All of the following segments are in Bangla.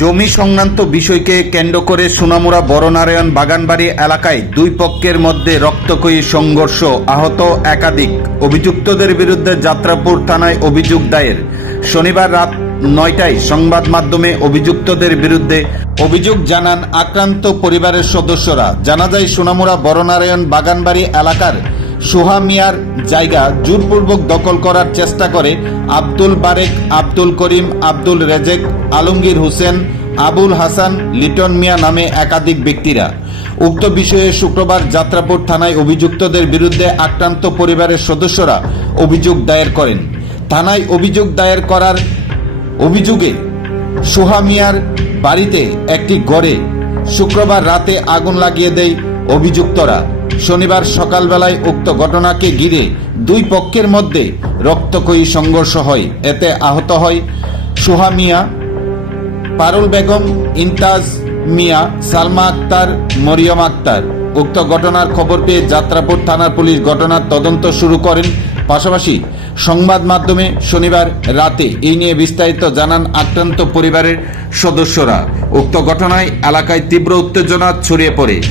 জমি সংক্রান্ত বিষয়কে কেন্দ্র করে সোনামুড়া, বড়নারায়ণ বাগানবাড়ি এলাকায় দুই পক্ষের মধ্যে রক্তক্ষয়ী সংঘর্ষ আহত একাধিক। অভিযুক্তদের বিরুদ্ধে যাত্রাপুর থানায় অভিযোগ দায়ের। শনিবার রাত নয়টায় সংবাদ মাধ্যমে অভিযুক্তদের বিরুদ্ধে অভিযোগ জানান আক্রান্ত পরিবারের সদস্যরা। জানা যায়, সোনামুড়া, বড়নারায়ণ বাগানবাড়ি এলাকার সোহা মিয়ার জায়গা জোরপূর্বক দখল করার চেষ্টা করে আব্দুল বারেক, আব্দুল করিম, আব্দুল রেজেক, আলমগীর হোসেন, আবুল হাসান, লিটন মিয়া নামে একাধিক ব্যক্তিরা। উক্ত বিষয়ে শুক্রবার যাত্রাপুর থানায় অভিযুক্তদের বিরুদ্ধে আক্রান্ত পরিবারের সদস্যরা অভিযোগ দায়ের করেন। থানায় অভিযোগ দায়ের করার অভিযোগে সোহা মিয়ার বাড়িতে একটি গড়ে শুক্রবার রাতে আগুন লাগিয়ে দেয় অভিযুক্তরা শনিবার সকালবেলায় উক্ত ঘটনাকে ঘিরে দুই পক্ষের মধ্যে রক্তক্ষয়ী সংঘর্ষ হয়। এতে আহত হয় সোহা মিয়া, পারুল বেগম ইন্তাজ মিয়া, সালমা আক্তার, মরিয়ম আক্তার। উক্ত ঘটনার খবর পেয়ে যাত্রাপুর থানার পুলিশ ঘটনার তদন্ত শুরু করেন। পাশাপাশি সংবাদ মাধ্যমে শনিবার রাতে এই নিয়ে বিস্তারিত জানান আক্রান্ত পরিবারের সদস্যরা। উক্ত ঘটনায় এলাকায় তীব্র উত্তেজনা ছড়িয়ে পড়ে।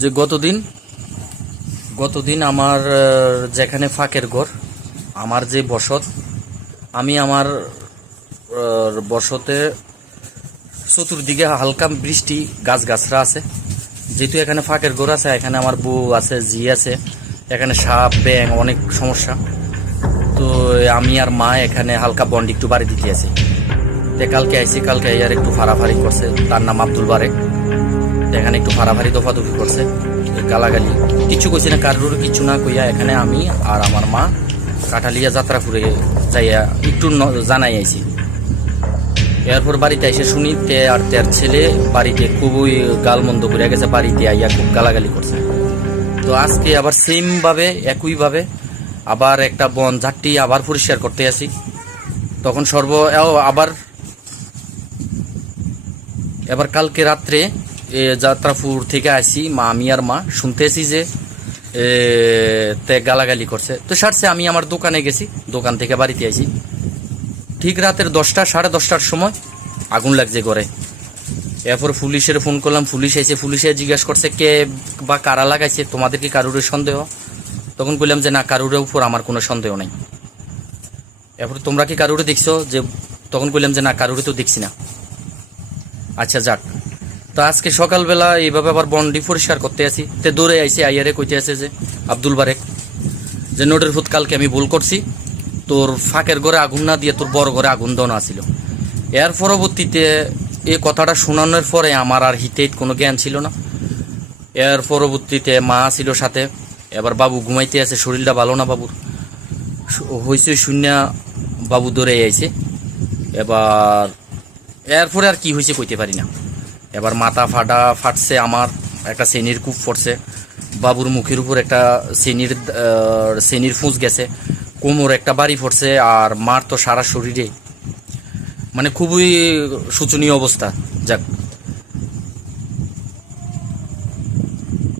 যে গতদিন গতদিন আমার যেখানে ফাঁকের ঘর, আমার যে বসত, আমি আমার বসতে চতুর্দিকে হালকা বৃষ্টি গাছ গাছরা আছে। যেহেতু এখানে ফাঁকের ঘর আছে, এখানে আমার বউ আছে জি আছে, এখানে সাপ ব্যাং অনেক সমস্যা। তো আমি আর মা এখানে হালকা বন্ড একটু বাড়ি দিতে আছি। কালকে আইসি কালকে আর একটু ফাড়াফাড়ি করছে, তার নাম আব্দুল বারেক। এখানে একটু ফাড়াফাড়ি দফাদফি করছে। গালাগালি। কিছু কইছি না, কারোর কিছু না কইয়া এখানে আমি আর আমার মা কাঠালিয়া যাত্রা ফুরে যাইয়া একটু জানাই আইছি। এরপর বাড়িতে এসে শুনি, তে আর তের ছেলে বাড়িতে খুবই গালমন্দ করে গেছে, বাড়িতে আইয়া খুব গালাগালি করছে। তো আজকে আবার সেম ভাবে, একই ভাবে আবার একটা বন ঝাট্টি আবার পরিষ্কার করতে আসি তখন সর্ব আবার এবার কালকে রাত্রে যাত্রাপুর থেকে আসি মা আমি আর মা। শুনতেছি যে তে গালাগালি করছে। তো সারছে, আমি আমার দোকানে গেছি, দোকান থেকে বাড়িতে আইছি। ঠিক রাতের দশটা, সাড়ে দশটার সময় আগুন লাগছে ঘরে। এরপর পুলিশের ফোন করলাম, পুলিশ এসে পুলিশে জিজ্ঞাসা করছে, কে বা কারা লাগাইছে, তোমাদের কি কারুরের সন্দেহ? তখন বললাম যে, না, কারুরের উপর আমার কোনো সন্দেহ নেই। এরপর তোমরা কি কারুরে দেখছ? যে, তখন বললাম যে, না, কারুরে তো দেখছি না। আচ্ছা যাক। তো আজকে সকালবেলা এইভাবে আবার বন্ডি পরিষ্কার করতে আসি তে দৌড়ে আইসি, আইয়ারে কইতে আছে যে, আব্দুল বারেক, যে নোটের ফুট কালকে আমি ভুল করছি। তোর ফাঁকের ঘরে আগুন না দিয়ে তোর বড় ঘরে আগুন দেওয়া ছিল। এর পরবর্তীতে এই কথাটা শোনানোর পরে আমার আর হিতে কোনো জ্ঞান ছিল না। এর পরবর্তীতে মা ছিল সাথে, এবার বাবু ঘুমাইতে আছে, শরীরটা ভালো না বাবুর। হয়েছে শূন্য বাবু দৌড়ে আইছে। এবার এরপরে আর কি হয়েছে কইতে পারি না। এবার মাথা ফাটা ফাটছে আমার, একটা শ্রেণির কূপ ফটছে বাবুর মুখের উপর একটা শ্রেণির শ্রেণির ফুঁস গেছে, কোমর একটা বাড়ি পড়ছে আর মার তো সারা শরীরে মানে খুবই শোচনীয় অবস্থা, যাক।